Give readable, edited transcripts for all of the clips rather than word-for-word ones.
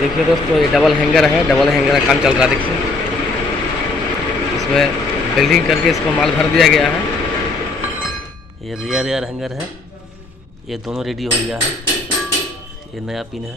देखिए दोस्तों, ये डबल हैंगर है, डबल हैंगर का काम चल रहा है। देखिए इसमें बिल्डिंग करके इसको माल भर दिया गया है। ये रियर हैंगर है, ये दोनों रेडी हो गया है। ये नया पिन है।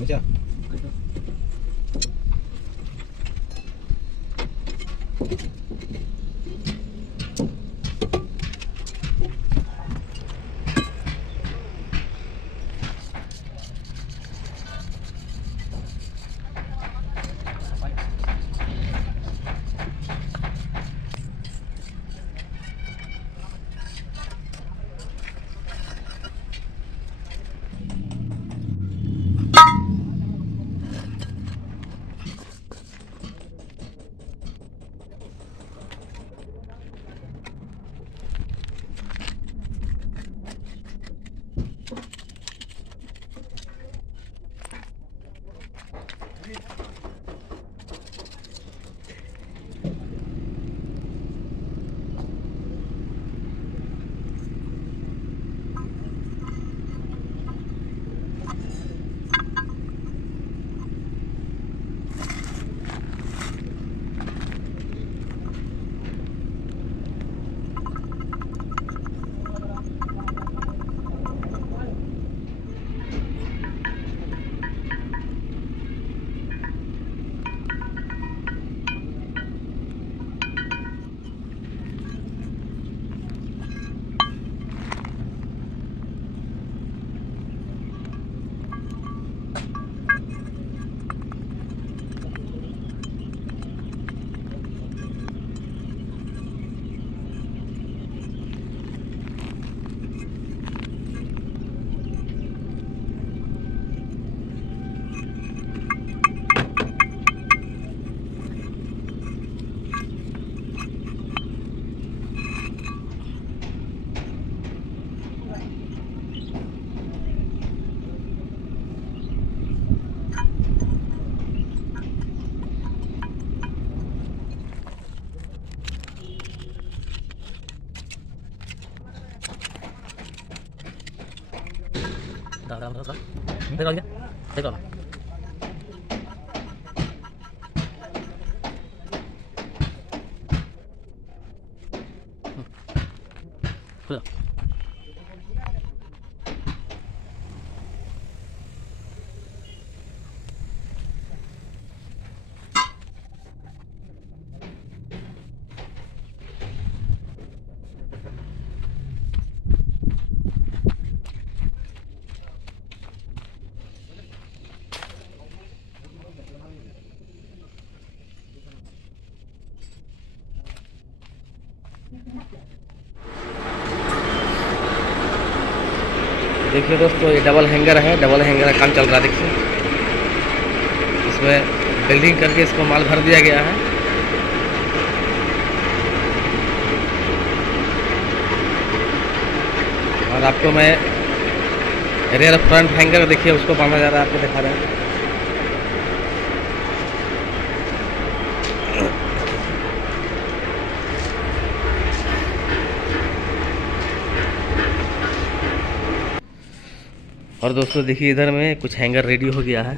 अच्छा देखो क्या देखो ना खुला देखिए दोस्तों, ये डबल हैंगर है। डबल हैंगर का काम चल रहा है। देखिए इसमें बिल्डिंग करके इसको माल भर दिया गया है। और आपको मैं रेयर फ्रंट हैंगर देखिए उसको बांधा जा रहा है, आपको दिखा रहे हैं। और दोस्तों देखिए, इधर में कुछ हैंगर रेडी हो गया है।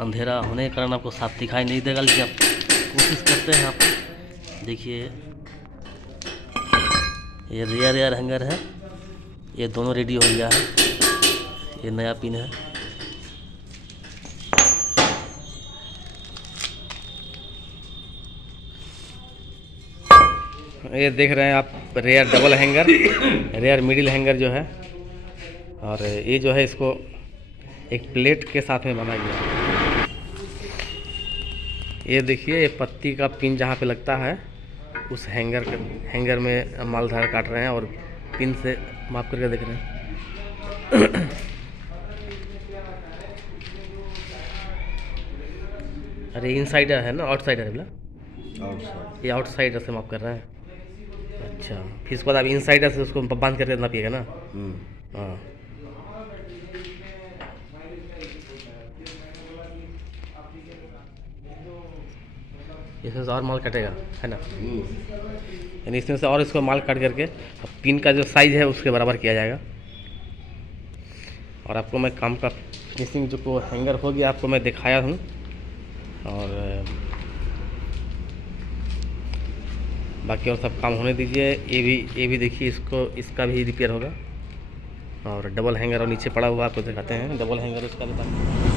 अंधेरा होने के कारण आपको साफ दिखाई नहीं देगा, लेकिन आप कोशिश करते हैं। आप देखिए, ये रेयर हैंगर है। ये दोनों रेडी हो गया है। ये नया पिन है। ये देख रहे हैं आप, rear double hanger, rear middle hanger जो है। और ये जो है इसको एक प्लेट के साथ में बनाया गया। ये देखिए, ये पत्ती का पिन जहाँ पे लगता है उस हैंगर में माल धार काट रहे हैं और पिन से माप करके देख रहे हैं। अरे इनसाइडर है ना, आउटसाइडर है बोला? ये आउटसाइडर से माप कर रहे हैं। अच्छा, फिर इसके बाद आप इनसाइडर से उसको बांध करके नापिएगा ना। हाँ, इसमें से और माल कटेगा, है ना? यानी इसमें से और इसको माल काट करके पिन का जो साइज़ है उसके बराबर किया जाएगा। और आपको मैं काम का फिनिशिंग जो हैंगर हो गया आपको मैं दिखाया हूँ। और बाकी और सब काम होने दीजिए। ये भी देखिए, इसका भी रिपेयर होगा। और डबल हैंगर और नीचे पड़ा हुआ आपको दिखाते हैं डबल हैंगर उसका भी।